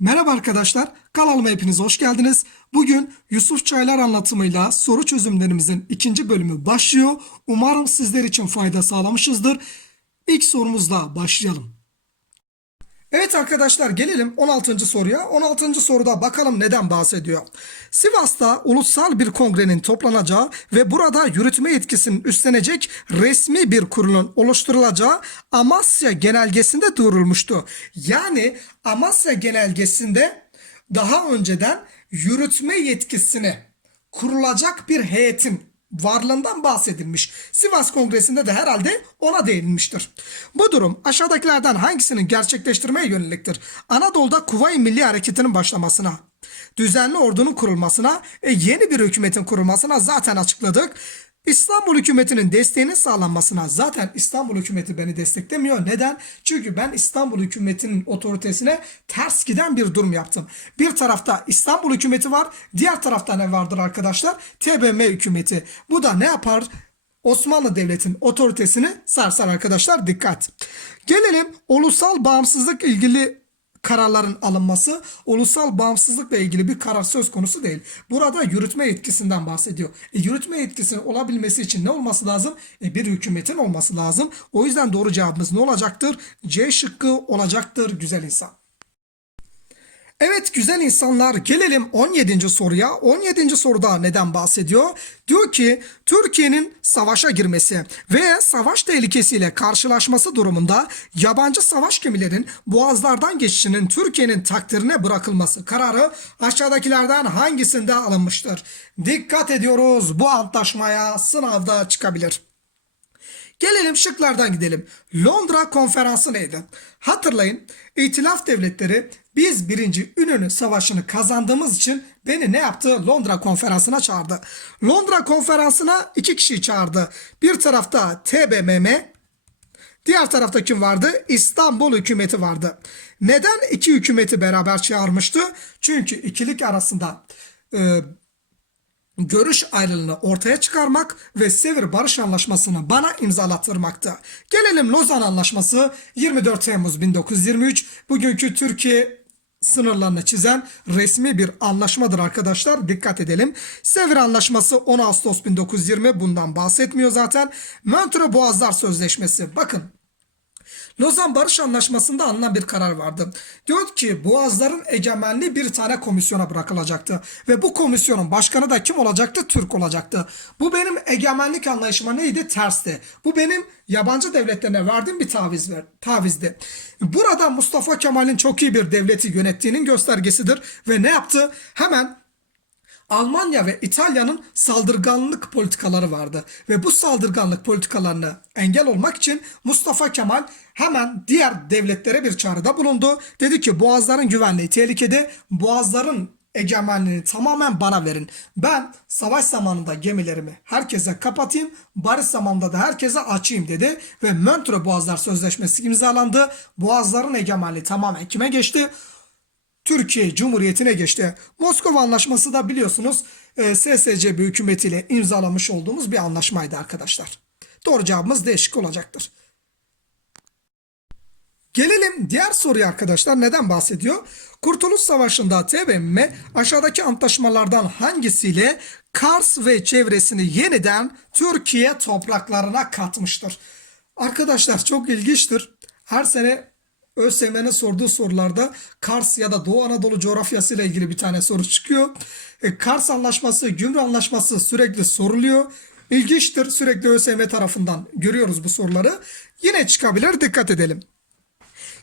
Merhaba arkadaşlar, kanalıma hepiniz hoş geldiniz. Bugün Yusuf Çaylar anlatımıyla soru çözümlerimizin ikinci bölümü başlıyor. Umarım sizler için fayda sağlamışızdır. İlk sorumuzla başlayalım. Evet arkadaşlar gelelim 16. soruya. 16. soruda bakalım neden bahsediyor. Sivas'ta ulusal bir kongrenin toplanacağı ve burada yürütme yetkisinin üstlenecek resmi bir kurulun oluşturulacağı Amasya genelgesinde duyurulmuştu. Yani Amasya genelgesinde daha önceden yürütme yetkisini kurulacak bir heyetin varlığından bahsedilmiş. Sivas Kongresi'nde de herhalde ona değinilmiştir. Bu durum aşağıdakilerden hangisinin gerçekleştirmeye yöneliktir? Anadolu'da Kuvayi Milli Hareketi'nin başlamasına, düzenli ordunun kurulmasına, e, yeni bir hükümetin kurulmasına zaten açıkladık. İstanbul hükümetinin desteğinin sağlanmasına zaten İstanbul hükümeti beni desteklemiyor. Neden? Çünkü ben İstanbul hükümetinin otoritesine ters giden bir durum yaptım. Bir tarafta İstanbul hükümeti var, diğer tarafta ne vardır arkadaşlar? TBMM hükümeti. Bu da ne yapar? Osmanlı Devleti'nin otoritesini sarsar arkadaşlar dikkat. Gelelim ulusal bağımsızlık ilgili kararların alınması ulusal bağımsızlıkla ilgili bir karar söz konusu değil. Burada yürütme yetkisinden bahsediyor. E, yürütme yetkisinin olabilmesi için ne olması lazım? E, bir hükümetin olması lazım. O yüzden doğru cevabımız ne olacaktır? C şıkkı olacaktır güzel insan. Evet güzel insanlar gelelim 17. soruya. 17. soruda neden bahsediyor? Diyor ki Türkiye'nin savaşa girmesi ve savaş tehlikesiyle karşılaşması durumunda yabancı savaş gemilerin boğazlardan geçişinin Türkiye'nin takdirine bırakılması kararı aşağıdakilerden hangisinde alınmıştır? Dikkat ediyoruz bu antlaşmaya sınavda çıkabilir. Gelelim şıklardan gidelim. Londra konferansı neydi? Hatırlayın İtilaf devletleri biz birinci Ünlü Savaşı'nı kazandığımız için beni ne yaptı? Londra konferansına çağırdı. Londra konferansına iki kişi çağırdı. Bir tarafta TBMM, diğer tarafta kim vardı? İstanbul hükümeti vardı. Neden iki hükümeti beraber çağırmıştı? Çünkü ikilik arasında e, görüş ayrılığını ortaya çıkarmak ve Sevr Barış Anlaşması'nı bana imzalattırmaktı. Gelelim Lozan Anlaşması 24 Temmuz 1923 bugünkü Türkiye sınırlarını çizen resmi bir anlaşmadır arkadaşlar. Dikkat edelim. Sevr Anlaşması 10 Ağustos 1920 bundan bahsetmiyor zaten. Montreux Boğazlar Sözleşmesi bakın Lozan Barış Anlaşması'nda alınan bir karar vardı. Diyor ki Boğazların egemenliği bir tane komisyona bırakılacaktı. Ve bu komisyonun başkanı da kim olacaktı? Türk olacaktı. Bu benim egemenlik anlayışıma neydi? Tersti. Bu benim yabancı devletlerine verdiğim bir taviz ver, tavizdi. Burada Mustafa Kemal'in çok iyi bir devleti yönettiğinin göstergesidir. Ve ne yaptı? Hemen Almanya ve İtalya'nın saldırganlık politikaları vardı ve bu saldırganlık politikalarını engel olmak için Mustafa Kemal hemen diğer devletlere bir çağrıda bulundu. Dedi ki boğazların güvenliği tehlikede, boğazların egemenliğini tamamen bana verin. Ben savaş zamanında gemilerimi herkese kapatayım, barış zamanında da herkese açayım dedi ve Montreux Boğazlar Sözleşmesi imzalandı. Boğazların egemenliği tamamen kime geçti? Türkiye Cumhuriyeti'ne geçti. Moskova Anlaşması da biliyorsunuz e, SSCB hükümetiyle imzalamış olduğumuz bir anlaşmaydı arkadaşlar. Doğru cevabımız değişik olacaktır. Gelelim diğer soruya arkadaşlar neden bahsediyor? Kurtuluş Savaşı'nda TBMM aşağıdaki antlaşmalardan hangisiyle Kars ve çevresini yeniden Türkiye topraklarına katmıştır? Arkadaşlar çok ilginçtir. Her sene ÖSYM'nin sorduğu sorularda Kars ya da Doğu Anadolu coğrafyası ile ilgili bir tane soru çıkıyor. E, Kars Anlaşması, Gümrü Anlaşması sürekli soruluyor. İlginçtir sürekli ÖSYM tarafından görüyoruz bu soruları. Yine çıkabilir dikkat edelim.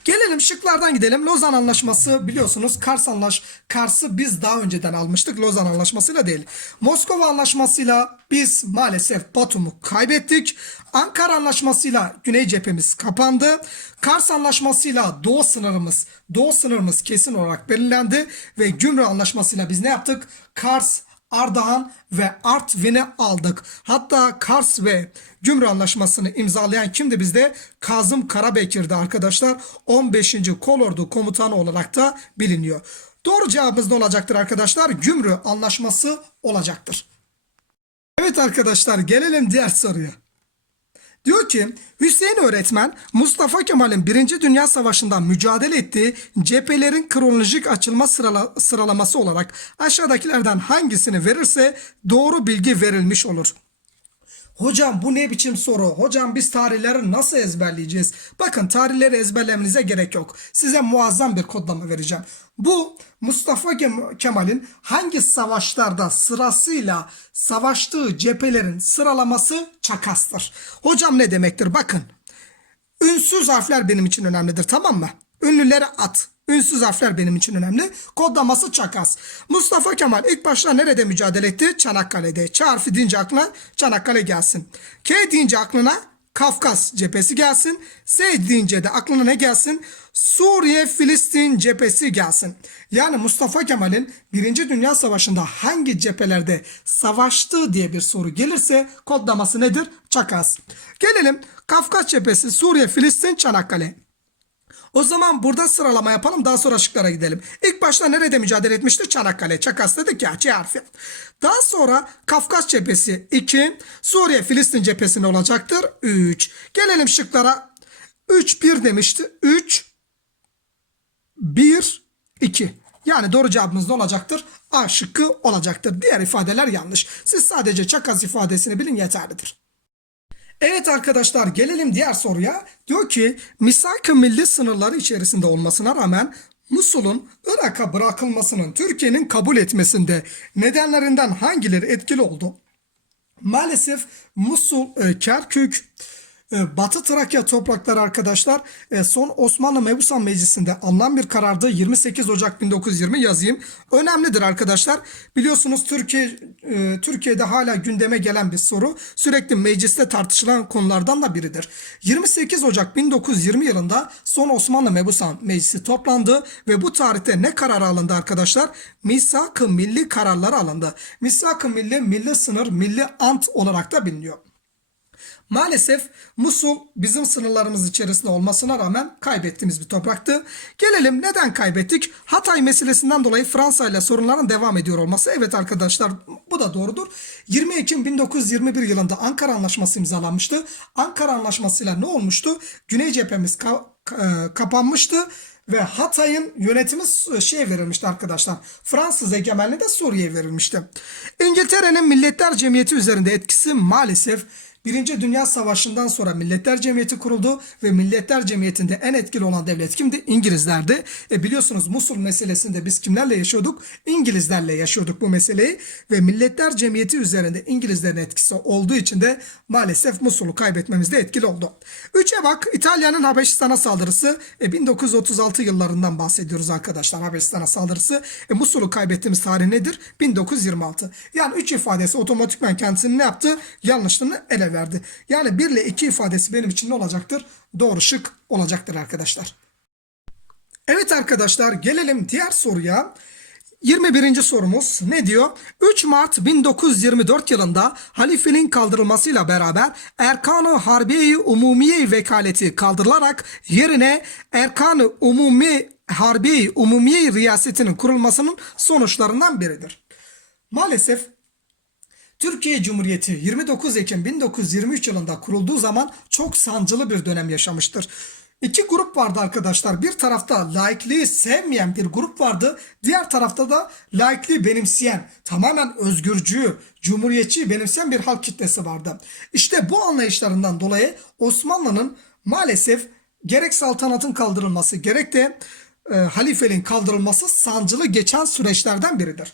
Gelelim şıklardan gidelim. Lozan Anlaşması biliyorsunuz Kars Anlaş Kars'ı biz daha önceden almıştık. Lozan Anlaşması'yla değil. Moskova Anlaşması'yla biz maalesef Batum'u kaybettik. Ankara Anlaşması'yla Güney cephemiz kapandı. Kars Anlaşması'yla Doğu sınırımız, Doğu sınırımız kesin olarak belirlendi ve Gümrük Anlaşması'yla biz ne yaptık? Kars, Ardahan ve Artvin'i aldık. Hatta Kars ve Gümrük Anlaşması'nı imzalayan kimdi bizde? Kazım Karabekir'di arkadaşlar. 15. Kolordu Komutanı olarak da biliniyor. Doğru cevabımız ne olacaktır arkadaşlar? Gümrük Anlaşması olacaktır. Evet arkadaşlar gelelim diğer soruya. Diyor ki Hüseyin öğretmen Mustafa Kemal'in 1. Dünya Savaşı'nda mücadele ettiği cephelerin kronolojik açılma sırala- sıralaması olarak aşağıdakilerden hangisini verirse doğru bilgi verilmiş olur. Hocam bu ne biçim soru? Hocam biz tarihleri nasıl ezberleyeceğiz? Bakın tarihleri ezberlemenize gerek yok. Size muazzam bir kodlama vereceğim. Bu Mustafa Kemal'in hangi savaşlarda sırasıyla savaştığı cephelerin sıralaması çakastır. Hocam ne demektir? Bakın. Ünsüz harfler benim için önemlidir tamam mı? Ünlüleri at. Ünsüz harfler benim için önemli. Kodlaması çakas. Mustafa Kemal ilk başta nerede mücadele etti? Çanakkale'de. Ç harfi deyince aklına Çanakkale gelsin. K deyince aklına Kafkas cephesi gelsin. S deyince de aklına ne gelsin? Suriye Filistin cephesi gelsin. Yani Mustafa Kemal'in 1. Dünya Savaşı'nda hangi cephelerde savaştığı diye bir soru gelirse kodlaması nedir? Çakas. Gelelim Kafkas cephesi, Suriye, Filistin, Çanakkale. O zaman burada sıralama yapalım daha sonra şıklara gidelim. İlk başta nerede mücadele etmişti? Çanakkale. Çakas dedik ya Ç harfi. Daha sonra Kafkas cephesi 2, Suriye Filistin cephesi ne olacaktır? 3. Gelelim şıklara. 3 1 demişti. 3 1 2. Yani doğru cevabımız ne olacaktır? A şıkkı olacaktır. Diğer ifadeler yanlış. Siz sadece çakas ifadesini bilin yeterlidir. Evet arkadaşlar gelelim diğer soruya. Diyor ki misak-ı milli sınırları içerisinde olmasına rağmen Musul'un Irak'a bırakılmasının Türkiye'nin kabul etmesinde nedenlerinden hangileri etkili oldu? Maalesef Musul, e, Kerkük, Batı Trakya toprakları arkadaşlar e, son Osmanlı Mebusan Meclisi'nde alınan bir karardı. 28 Ocak 1920 yazayım. Önemlidir arkadaşlar. Biliyorsunuz Türkiye e, Türkiye'de hala gündeme gelen bir soru. Sürekli mecliste tartışılan konulardan da biridir. 28 Ocak 1920 yılında son Osmanlı Mebusan Meclisi toplandı ve bu tarihte ne karar alındı arkadaşlar? Misak-ı Milli kararları alındı. Misak-ı Milli, milli sınır, milli ant olarak da biliniyor. Maalesef Musul bizim sınırlarımız içerisinde olmasına rağmen kaybettiğimiz bir topraktı. Gelelim neden kaybettik? Hatay meselesinden dolayı Fransa ile sorunların devam ediyor olması. Evet arkadaşlar bu da doğrudur. 20 Ekim 1921 yılında Ankara Anlaşması imzalanmıştı. Ankara Anlaşması'yla ne olmuştu? Güney cephemiz ka- e, kapanmıştı ve Hatay'ın yönetimi şey verilmişti arkadaşlar. Fransız egemenliği de Suriye'ye verilmişti. İngiltere'nin Milletler Cemiyeti üzerinde etkisi maalesef Birinci Dünya Savaşı'ndan sonra Milletler Cemiyeti kuruldu ve Milletler Cemiyeti'nde en etkili olan devlet kimdi? İngilizlerdi. E biliyorsunuz Musul meselesinde biz kimlerle yaşıyorduk? İngilizlerle yaşıyorduk bu meseleyi ve Milletler Cemiyeti üzerinde İngilizlerin etkisi olduğu için de maalesef Musul'u kaybetmemizde etkili oldu. Üçe bak İtalya'nın Habeşistan'a saldırısı e, 1936 yıllarından bahsediyoruz arkadaşlar Habeşistan'a saldırısı. E, Musul'u kaybettiğimiz tarih nedir? 1926. Yani üç ifadesi otomatikman kendisini ne yaptı? Yanlışlığını ele verdi. Yani 1 ile 2 ifadesi benim için ne olacaktır? Doğru şık olacaktır arkadaşlar. Evet arkadaşlar gelelim diğer soruya. 21. sorumuz ne diyor? 3 Mart 1924 yılında halifeliğin kaldırılmasıyla beraber Erkan-ı Harbiye-i Umumiye vekaleti kaldırılarak yerine Erkan-ı Umumi Harbiye-i Umumiye riyasetinin kurulmasının sonuçlarından biridir. Maalesef Türkiye Cumhuriyeti 29 Ekim 1923 yılında kurulduğu zaman çok sancılı bir dönem yaşamıştır. İki grup vardı arkadaşlar. Bir tarafta laikliği sevmeyen bir grup vardı. Diğer tarafta da laikliği benimseyen, tamamen özgürcüyü, cumhuriyetçi benimseyen bir halk kitlesi vardı. İşte bu anlayışlarından dolayı Osmanlı'nın maalesef gerek saltanatın kaldırılması gerek de e, halifeliğin kaldırılması sancılı geçen süreçlerden biridir.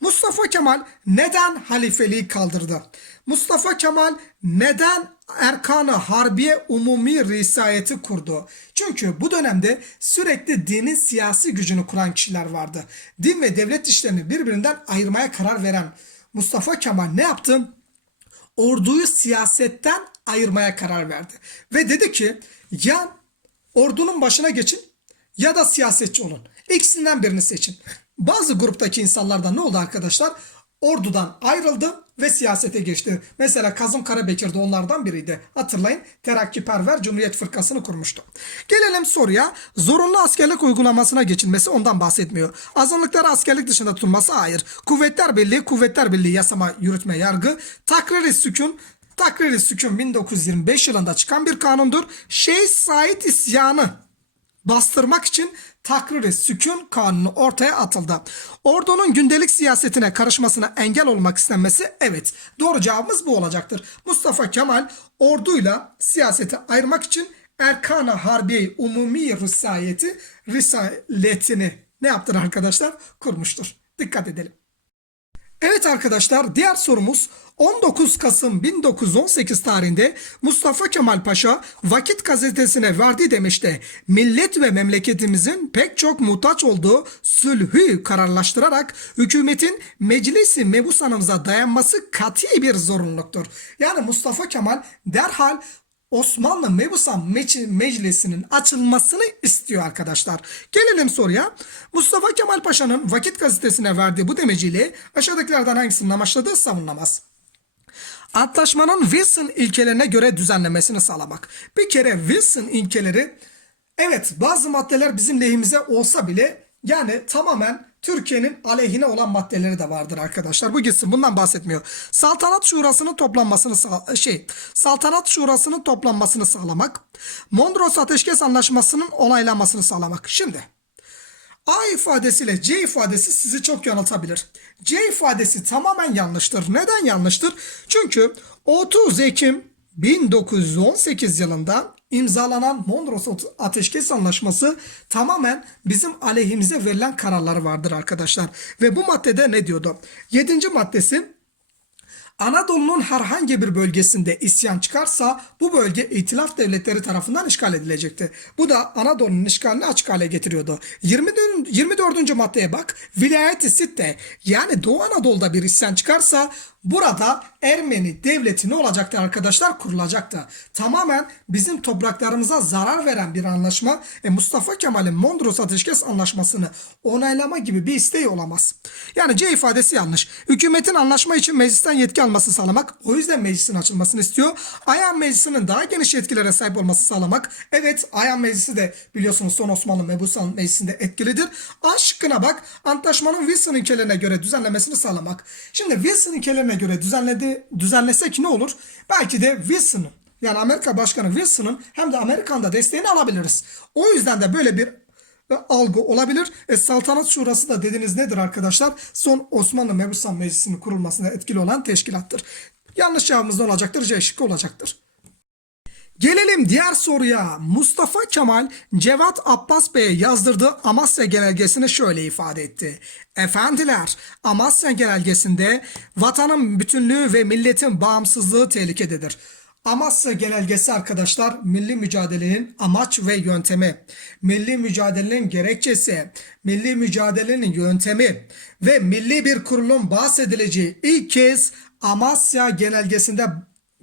Mustafa Kemal neden halifeliği kaldırdı? Mustafa Kemal neden Erkan-ı Harbiye Umumi Risayeti kurdu? Çünkü bu dönemde sürekli dinin siyasi gücünü kuran kişiler vardı. Din ve devlet işlerini birbirinden ayırmaya karar veren Mustafa Kemal ne yaptı? Orduyu siyasetten ayırmaya karar verdi. Ve dedi ki ya ordunun başına geçin ya da siyasetçi olun. İkisinden birini seçin. Bazı gruptaki insanlardan ne oldu arkadaşlar? Ordudan ayrıldı ve siyasete geçti. Mesela Kazım Karabekir de onlardan biriydi. Hatırlayın Terakkiperver Cumhuriyet Fırkası'nı kurmuştu. Gelelim soruya. Zorunlu askerlik uygulamasına geçilmesi ondan bahsetmiyor. Azınlıklar askerlik dışında tutulması hayır. Kuvvetler Birliği, Kuvvetler Birliği yasama, yürütme, yargı, takrir-i sükun, Takrir-i Sükun 1925 yılında çıkan bir kanundur. Şeyh Said isyanı bastırmak için takrir-i sükun kanunu ortaya atıldı. Ordunun gündelik siyasetine karışmasına engel olmak istenmesi evet. Doğru cevabımız bu olacaktır. Mustafa Kemal orduyla siyaseti ayırmak için Erkana Harbiye Umumi Risayeti Risaletini ne yaptır arkadaşlar? Kurmuştur. Dikkat edelim. Evet arkadaşlar diğer sorumuz 19 Kasım 1918 tarihinde Mustafa Kemal Paşa Vakit gazetesine verdiği demişti. Millet ve memleketimizin pek çok muhtaç olduğu sülhü kararlaştırarak hükümetin meclisi mebusanımıza dayanması kati bir zorunluluktur. Yani Mustafa Kemal derhal Osmanlı Mebusan Mec- Meclisi'nin açılmasını istiyor arkadaşlar. Gelelim soruya. Mustafa Kemal Paşa'nın Vakit Gazetesi'ne verdiği bu demeciyle aşağıdakilerden hangisinin amaçladığı savunulmaz. Antlaşmanın Wilson ilkelerine göre düzenlemesini sağlamak. Bir kere Wilson ilkeleri evet bazı maddeler bizim lehimize olsa bile yani tamamen Türkiye'nin aleyhine olan maddeleri de vardır arkadaşlar. Bu gitsin bundan bahsetmiyor. Saltanat Şurası'nın toplanmasını sağ- şey Saltanat Şurası'nın toplanmasını sağlamak. Mondros Ateşkes Anlaşması'nın onaylanmasını sağlamak. Şimdi A ifadesiyle C ifadesi sizi çok yanıltabilir. C ifadesi tamamen yanlıştır. Neden yanlıştır? Çünkü 30 Ekim 1918 yılında imzalanan Mondros Ateşkes Anlaşması tamamen bizim aleyhimize verilen kararları vardır arkadaşlar. Ve bu maddede ne diyordu? 7. maddesi Anadolu'nun herhangi bir bölgesinde isyan çıkarsa bu bölge İtilaf devletleri tarafından işgal edilecekti. Bu da Anadolu'nun işgalini açık hale getiriyordu. 24. 24. maddeye bak. Vilayet-i Sitte yani Doğu Anadolu'da bir isyan çıkarsa burada Ermeni devleti ne olacaktı arkadaşlar? Kurulacaktı. Tamamen bizim topraklarımıza zarar veren bir anlaşma ve Mustafa Kemal'in Mondros Ateşkes Anlaşması'nı onaylama gibi bir isteği olamaz. Yani C ifadesi yanlış. Hükümetin anlaşma için meclisten yetki alması sağlamak. O yüzden meclisin açılmasını istiyor. Ayan Meclisi'nin daha geniş yetkilere sahip olması sağlamak. Evet Ayan Meclisi de biliyorsunuz son Osmanlı Mebusan Meclisi'nde etkilidir. A şıkkına bak. Antlaşmanın Wilson ilkelerine göre düzenlemesini sağlamak. Şimdi Wilson ilkelerine göre düzenledi, düzenlesek ne olur? Belki de Wilson'ın yani Amerika Başkanı Wilson'ın hem de Amerikan'da desteğini alabiliriz. O yüzden de böyle bir e, algı olabilir. E, Saltanat Şurası da dediğiniz nedir arkadaşlar? Son Osmanlı Mebusan Meclisi'nin kurulmasına etkili olan teşkilattır. Yanlış cevabımız ne olacaktır? C şıkkı olacaktır. Gelelim diğer soruya. Mustafa Kemal Cevat Abbas Bey'e yazdırdığı Amasya genelgesini şöyle ifade etti. Efendiler, Amasya genelgesinde vatanın bütünlüğü ve milletin bağımsızlığı tehlikededir. Amasya genelgesi arkadaşlar milli mücadelenin amaç ve yöntemi, milli mücadelenin gerekçesi, milli mücadelenin yöntemi ve milli bir kurulun bahsedileceği ilk kez Amasya genelgesinde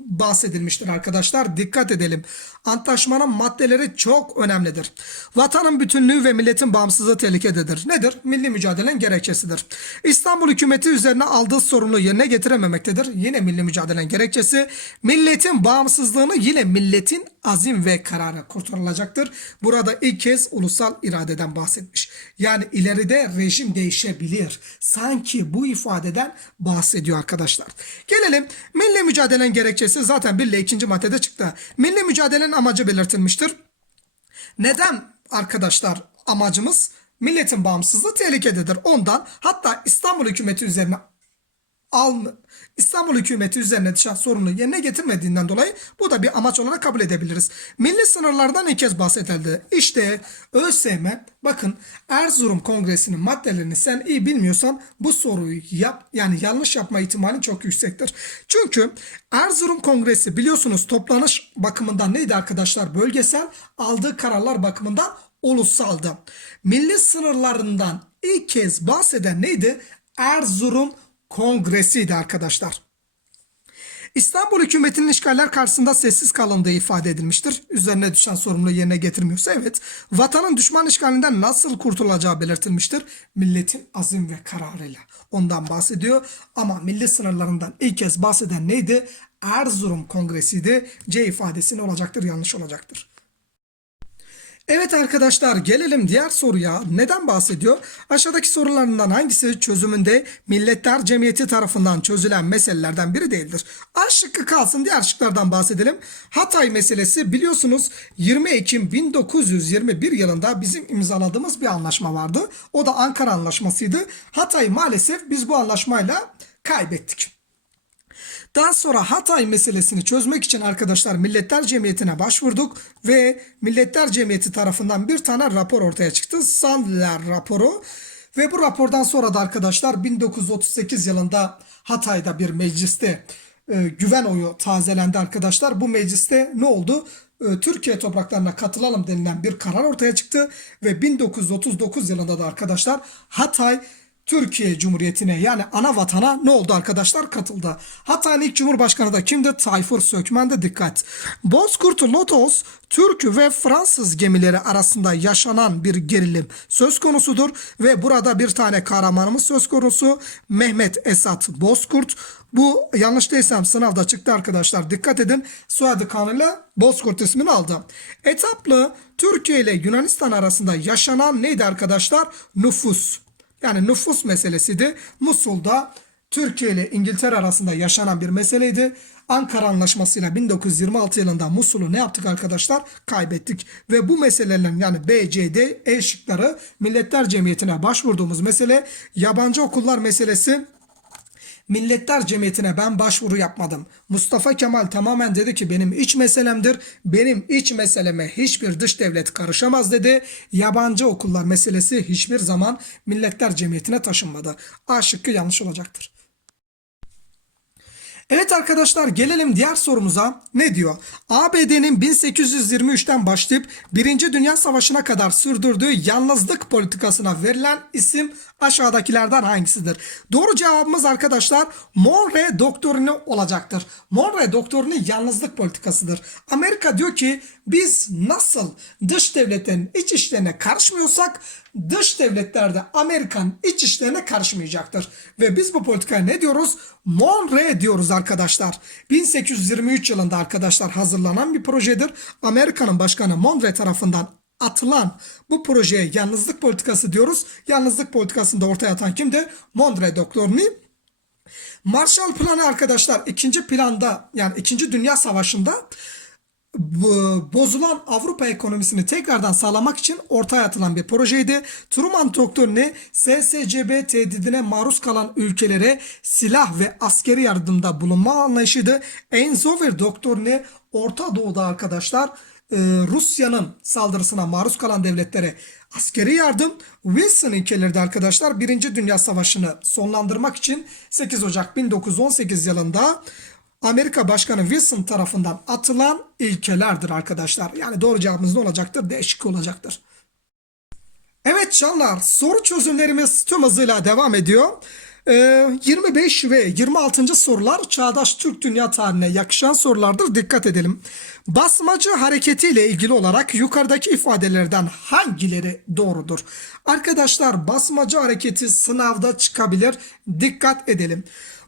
bahsedilmiştir arkadaşlar. Dikkat edelim. Antlaşmanın maddeleri çok önemlidir. Vatanın bütünlüğü ve milletin bağımsızlığı tehlikededir. Nedir? Milli mücadelenin gerekçesidir. İstanbul hükümeti üzerine aldığı sorumluluğu yerine getirememektedir. Yine milli mücadelenin gerekçesi. Milletin bağımsızlığını yine milletin azim ve kararı kurtarılacaktır. Burada ilk kez ulusal iradeden bahsetmiş. Yani ileride rejim değişebilir. Sanki bu ifadeden bahsediyor arkadaşlar. Gelelim milli mücadelenin gerekçesi zaten 1 ile 2. maddede çıktı. Milli mücadelenin amacı belirtilmiştir. Neden arkadaşlar amacımız? Milletin bağımsızlığı tehlikededir. Ondan hatta İstanbul hükümeti üzerine al İstanbul hükümeti üzerine düşen sorunu yerine getirmediğinden dolayı bu da bir amaç olarak kabul edebiliriz. Milli sınırlardan ilk kez bahsedildi. İşte ÖSYM bakın Erzurum Kongresi'nin maddelerini sen iyi bilmiyorsan bu soruyu yap yani yanlış yapma ihtimalin çok yüksektir. Çünkü Erzurum Kongresi biliyorsunuz toplanış bakımından neydi arkadaşlar? Bölgesel aldığı kararlar bakımından ulusaldı. Milli sınırlarından ilk kez bahseden neydi? Erzurum Kongresi'ydi arkadaşlar. İstanbul hükümetinin işgaller karşısında sessiz kalındığı ifade edilmiştir. Üzerine düşen sorumluluğu yerine getirmiyorsa evet. Vatanın düşman işgalinden nasıl kurtulacağı belirtilmiştir. Milletin azim ve kararıyla. Ondan bahsediyor. Ama milli sınırlarından ilk kez bahseden neydi? Erzurum Kongresi'ydi. C ifadesi ne olacaktır? Yanlış olacaktır. Evet arkadaşlar gelelim diğer soruya. Neden bahsediyor? Aşağıdaki sorularından hangisi çözümünde Milletler Cemiyeti tarafından çözülen meselelerden biri değildir? A şıkkı kalsın diğer şıklardan bahsedelim. Hatay meselesi biliyorsunuz 20 Ekim 1921 yılında bizim imzaladığımız bir anlaşma vardı. O da Ankara Anlaşması'ydı. Hatay maalesef biz bu anlaşmayla kaybettik. Daha sonra Hatay meselesini çözmek için arkadaşlar Milletler Cemiyeti'ne başvurduk ve Milletler Cemiyeti tarafından bir tane rapor ortaya çıktı. Sandler raporu ve bu rapordan sonra da arkadaşlar 1938 yılında Hatay'da bir mecliste e, güven oyu tazelendi arkadaşlar. Bu mecliste ne oldu? E, Türkiye topraklarına katılalım denilen bir karar ortaya çıktı ve 1939 yılında da arkadaşlar Hatay Türkiye Cumhuriyeti'ne yani ana vatana ne oldu arkadaşlar? Katıldı. Hatay'ın ilk cumhurbaşkanı da kimdi? Tayfur Sökmen'de dikkat. Bozkurt Lotos Türk ve Fransız gemileri arasında yaşanan bir gerilim söz konusudur ve burada bir tane kahramanımız söz konusu Mehmet Esat Bozkurt. Bu yanlış değilsem sınavda çıktı arkadaşlar. Dikkat edin. Soyadı kanıyla Bozkurt ismini aldı. Etaplı Türkiye ile Yunanistan arasında yaşanan neydi arkadaşlar? Nüfus. Yani nüfus meselesiydi. Musul'da Türkiye ile İngiltere arasında yaşanan bir meseleydi. Ankara Anlaşması'yla 1926 yılında Musul'u ne yaptık arkadaşlar? Kaybettik. Ve bu meselelerin yani B, C, D, E şıkları Milletler Cemiyeti'ne başvurduğumuz mesele yabancı okullar meselesi Milletler Cemiyeti'ne ben başvuru yapmadım. Mustafa Kemal tamamen dedi ki benim iç meselemdir. Benim iç meseleme hiçbir dış devlet karışamaz dedi. Yabancı okullar meselesi hiçbir zaman Milletler Cemiyeti'ne taşınmadı. A şıkkı yanlış olacaktır. Evet arkadaşlar gelelim diğer sorumuza. Ne diyor? ABD'nin 1823'ten başlayıp 1. Dünya Savaşı'na kadar sürdürdüğü yalnızlık politikasına verilen isim aşağıdakilerden hangisidir? Doğru cevabımız arkadaşlar Monroe doktrini olacaktır. Monroe doktrini yalnızlık politikasıdır. Amerika diyor ki biz nasıl dış devletlerin iç işlerine karışmıyorsak dış devletler de Amerikan iç işlerine karışmayacaktır. Ve biz bu politikaya ne diyoruz? Monroe diyoruz arkadaşlar. 1823 yılında arkadaşlar hazırlanan bir projedir. Amerika'nın başkanı Monroe tarafından atılan bu projeye yalnızlık politikası diyoruz. Yalnızlık politikasını da ortaya atan kimdi? Monroe Doktrini. Marshall Planı arkadaşlar ikinci planda yani ikinci Dünya Savaşı'nda bozulan Avrupa ekonomisini tekrardan sağlamak için ortaya atılan bir projeydi. Truman doktrini SSCB tehdidine maruz kalan ülkelere silah ve askeri yardımda bulunma anlayışıydı. Eisenhower doktrini Orta Doğu'da arkadaşlar e, Rusya'nın saldırısına maruz kalan devletlere askeri yardım Wilson ilkeleri arkadaşlar 1. Dünya Savaşı'nı sonlandırmak için 8 Ocak 1918 yılında Amerika Başkanı Wilson tarafından atılan ilkelerdir arkadaşlar. Yani doğru cevabımız ne olacaktır? Değişik olacaktır. Evet canlar soru çözümlerimiz tüm hızıyla devam ediyor. Ee, 25 ve 26. sorular çağdaş Türk dünya tarihine yakışan sorulardır. Dikkat edelim. Basmacı hareketiyle ilgili olarak yukarıdaki ifadelerden hangileri doğrudur? Arkadaşlar basmacı hareketi sınavda çıkabilir. Dikkat edelim.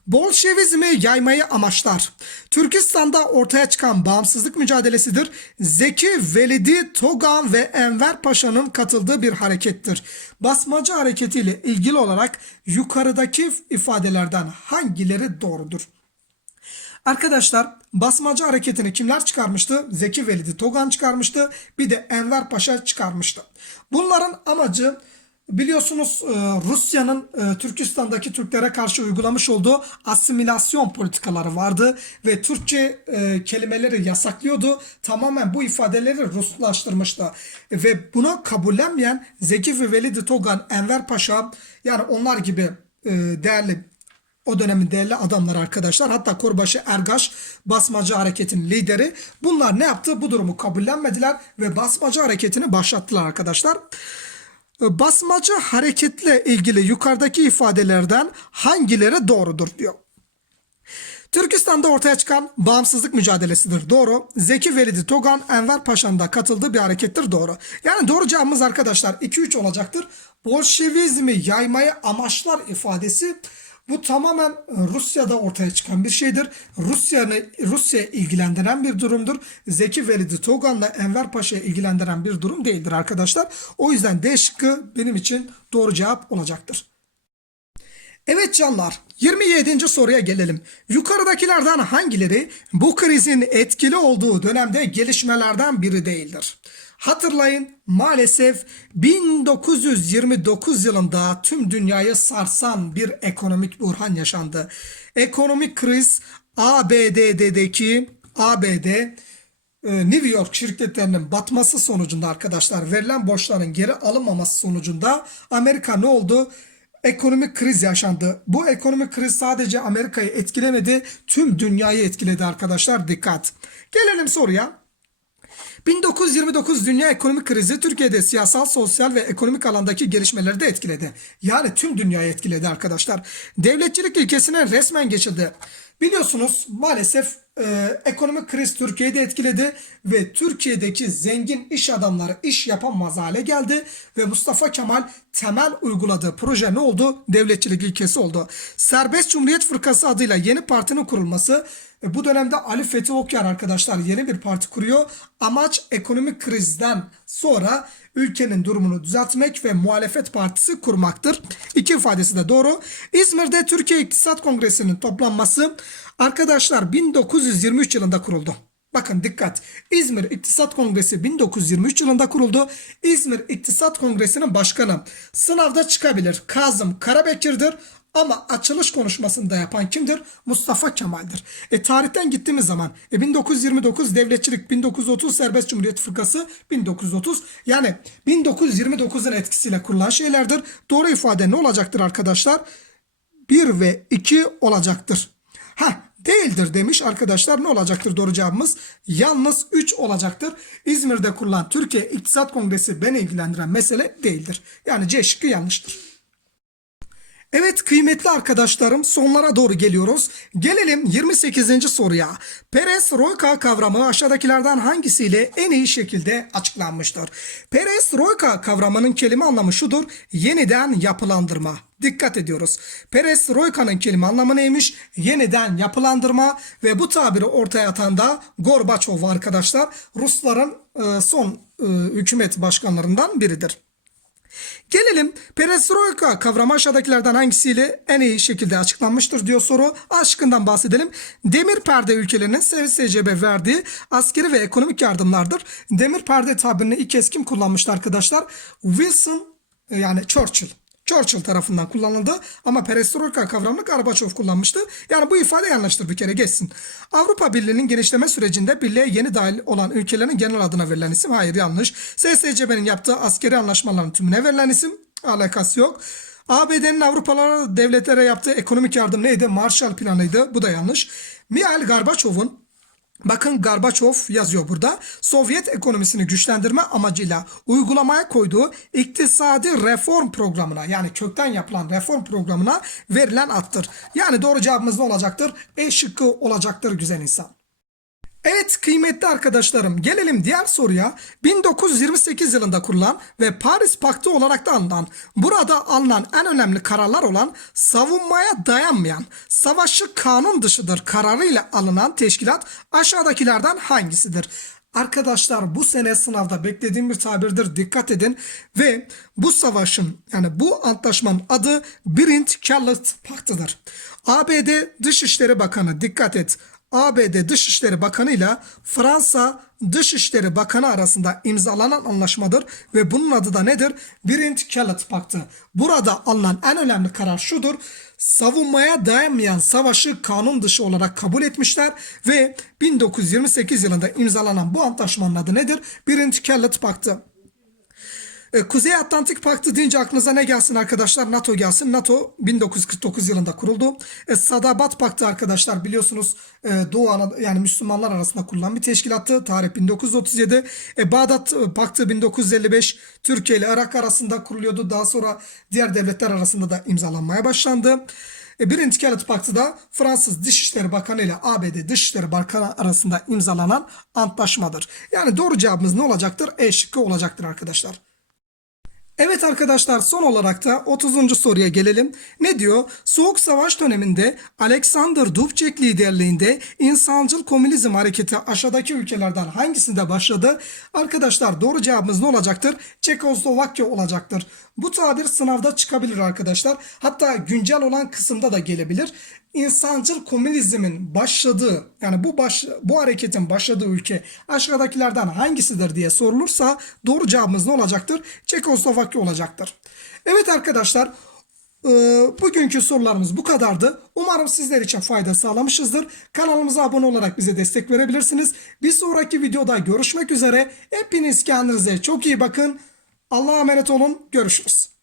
Bolşevizmi yaymayı amaçlar. Türkistan'da ortaya çıkan bağımsızlık mücadelesidir. Zeki Velidi Togan ve Enver Paşa'nın katıldığı bir harekettir. Basmacı hareketiyle ilgili olarak yukarıdaki ifadelerden hangileri doğrudur? Arkadaşlar basmacı hareketini kimler çıkarmıştı? Zeki Velidi Togan çıkarmıştı. Bir de Enver Paşa çıkarmıştı. Bunların amacı biliyorsunuz e, Rusya'nın e, Türkistan'daki Türklere karşı uygulamış olduğu asimilasyon politikaları vardı ve Türkçe e, kelimeleri yasaklıyordu. Tamamen bu ifadeleri Ruslaştırmıştı. Ve buna kabullenmeyen Zeki ve Velidi Togan, Enver Paşa yani onlar gibi değerli o dönemin değerli adamlar arkadaşlar. Hatta Korbaşı Ergaş basmacı hareketin lideri. Bunlar ne yaptı? Bu durumu kabullenmediler ve basmacı hareketini başlattılar arkadaşlar. Basmacı hareketle ilgili yukarıdaki ifadelerden hangileri doğrudur diyor. Türkistan'da ortaya çıkan bağımsızlık mücadelesidir. Doğru. Zeki Velidi Togan, Enver Paşa'nın da katıldığı bir harekettir. Doğru. Yani doğru cevabımız arkadaşlar 2-3 olacaktır. Bolşevizmi yaymayı amaçlar ifadesi Bu tamamen Rusya'da ortaya çıkan bir şeydir. Rusya'nı Rusya ilgilendiren bir durumdur. Zeki Velidi Togan'la Enver Paşa'yı ilgilendiren bir durum değildir arkadaşlar. O yüzden D şıkkı benim için doğru cevap olacaktır. Evet canlar 27. soruya gelelim. Yukarıdakilerden hangileri bu krizin etkili olduğu dönemde gelişmelerden biri değildir? Hatırlayın maalesef 1929 yılında tüm dünyayı sarsan bir ekonomik buhran yaşandı. Ekonomik kriz ABD'deki ABD e, New York şirketlerinin batması sonucunda arkadaşlar verilen borçların geri alınmaması sonucunda Amerika ne oldu? Ekonomik kriz yaşandı. Bu ekonomik kriz sadece Amerika'yı etkilemedi, tüm dünyayı etkiledi arkadaşlar. Dikkat. Gelelim soruya. 1929 dünya ekonomik krizi Türkiye'de siyasal, sosyal ve ekonomik alandaki gelişmeleri de etkiledi. Yani tüm dünyayı etkiledi arkadaşlar. Devletçilik ilkesine resmen geçildi. Biliyorsunuz maalesef e, ekonomik kriz Türkiye'yi de etkiledi ve Türkiye'deki zengin iş adamları iş yapamaz hale geldi ve Mustafa Kemal temel uyguladığı proje ne oldu? Devletçilik ilkesi oldu. Serbest Cumhuriyet Fırkası adıyla yeni partinin kurulması e, bu dönemde Ali Fethi Okyar arkadaşlar yeni bir parti kuruyor. Amaç ekonomik krizden sonra ülkenin durumunu düzeltmek ve muhalefet partisi kurmaktır. İki ifadesi de doğru. İzmir'de Türkiye İktisat Kongresi'nin toplanması arkadaşlar 1923 yılında kuruldu. Bakın dikkat. İzmir İktisat Kongresi 1923 yılında kuruldu. İzmir İktisat Kongresi'nin başkanı sınavda çıkabilir. Kazım Karabekir'dir. Ama açılış konuşmasını da yapan kimdir? Mustafa Kemal'dir. E tarihten gittiğimiz zaman e, 1929 devletçilik, 1930 serbest cumhuriyet fırkası, 1930 yani 1929'un etkisiyle kurulan şeylerdir. Doğru ifade ne olacaktır arkadaşlar? 1 ve 2 olacaktır. Ha değildir demiş arkadaşlar ne olacaktır doğru cevabımız? Yalnız 3 olacaktır. İzmir'de kurulan Türkiye İktisat Kongresi beni ilgilendiren mesele değildir. Yani C şıkkı yanlıştır. Evet kıymetli arkadaşlarım sonlara doğru geliyoruz. Gelelim 28. soruya. Perestroika kavramı aşağıdakilerden hangisiyle en iyi şekilde açıklanmıştır? Perestroika kavramının kelime anlamı şudur. Yeniden yapılandırma. Dikkat ediyoruz. Perestroika'nın kelime anlamı neymiş? Yeniden yapılandırma ve bu tabiri ortaya atan da Gorbaçov arkadaşlar. Rusların e, son e, hükümet başkanlarından biridir. Gelelim perestroika kavramı aşağıdakilerden hangisiyle en iyi şekilde açıklanmıştır diyor soru. Aşkından bahsedelim. Demir perde ülkelerinin SCCB verdiği askeri ve ekonomik yardımlardır. Demir perde tabirini ilk kez kim kullanmıştı arkadaşlar? Wilson yani Churchill. Churchill tarafından kullanıldı ama perestroika kavramını Gorbaçov kullanmıştı. Yani bu ifade yanlıştır bir kere geçsin. Avrupa Birliği'nin genişleme sürecinde birliğe yeni dahil olan ülkelerin genel adına verilen isim hayır yanlış. SSCB'nin yaptığı askeri anlaşmaların tümüne verilen isim alakası yok. ABD'nin Avrupalı devletlere yaptığı ekonomik yardım neydi? Marshall Planı'ydı. Bu da yanlış. Mikhail Gorbaçov'un Bakın Gorbaçov yazıyor burada. Sovyet ekonomisini güçlendirme amacıyla uygulamaya koyduğu iktisadi reform programına yani kökten yapılan reform programına verilen attır. Yani doğru cevabımız ne olacaktır? E şıkkı olacaktır güzel insan. Evet kıymetli arkadaşlarım gelelim diğer soruya. 1928 yılında kurulan ve Paris Paktı olarak da anılan burada alınan en önemli kararlar olan savunmaya dayanmayan savaşı kanun dışıdır kararıyla alınan teşkilat aşağıdakilerden hangisidir? Arkadaşlar bu sene sınavda beklediğim bir tabirdir dikkat edin ve bu savaşın yani bu antlaşmanın adı Brint Kellet Paktı'dır. ABD Dışişleri Bakanı dikkat et ABD Dışişleri Bakanı ile Fransa Dışişleri Bakanı arasında imzalanan anlaşmadır ve bunun adı da nedir? Brint Kellet Paktı. Burada alınan en önemli karar şudur. Savunmaya dayanmayan savaşı kanun dışı olarak kabul etmişler ve 1928 yılında imzalanan bu antlaşmanın adı nedir? Brint Kellet Paktı. E, Kuzey Atlantik Paktı deyince aklınıza ne gelsin arkadaşlar? NATO gelsin. NATO 1949 yılında kuruldu. E, Sadabat Paktı arkadaşlar biliyorsunuz e, Doğu Anadolu yani Müslümanlar arasında kurulan bir teşkilattı. Tarih 1937. E, Bağdat Paktı 1955 Türkiye ile Irak arasında kuruluyordu. Daha sonra diğer devletler arasında da imzalanmaya başlandı. Birinci Kellet Paktı da Fransız Dışişleri Bakanı ile ABD Dışişleri Bakanı arasında imzalanan antlaşmadır. Yani doğru cevabımız ne olacaktır? E şıkkı olacaktır arkadaşlar. Evet arkadaşlar son olarak da 30. soruya gelelim. Ne diyor? Soğuk Savaş döneminde Alexander Dubček liderliğinde insancıl komünizm hareketi aşağıdaki ülkelerden hangisinde başladı? Arkadaşlar doğru cevabımız ne olacaktır? Çekoslovakya olacaktır. Bu tabir sınavda çıkabilir arkadaşlar. Hatta güncel olan kısımda da gelebilir. İnsancıl komünizmin başladığı yani bu baş, bu hareketin başladığı ülke aşağıdakilerden hangisidir diye sorulursa doğru cevabımız ne olacaktır? Çekoslovakya olacaktır. Evet arkadaşlar e, bugünkü sorularımız bu kadardı. Umarım sizler için fayda sağlamışızdır. Kanalımıza abone olarak bize destek verebilirsiniz. Bir sonraki videoda görüşmek üzere. Hepiniz kendinize çok iyi bakın. Allah'a emanet olun. Görüşürüz.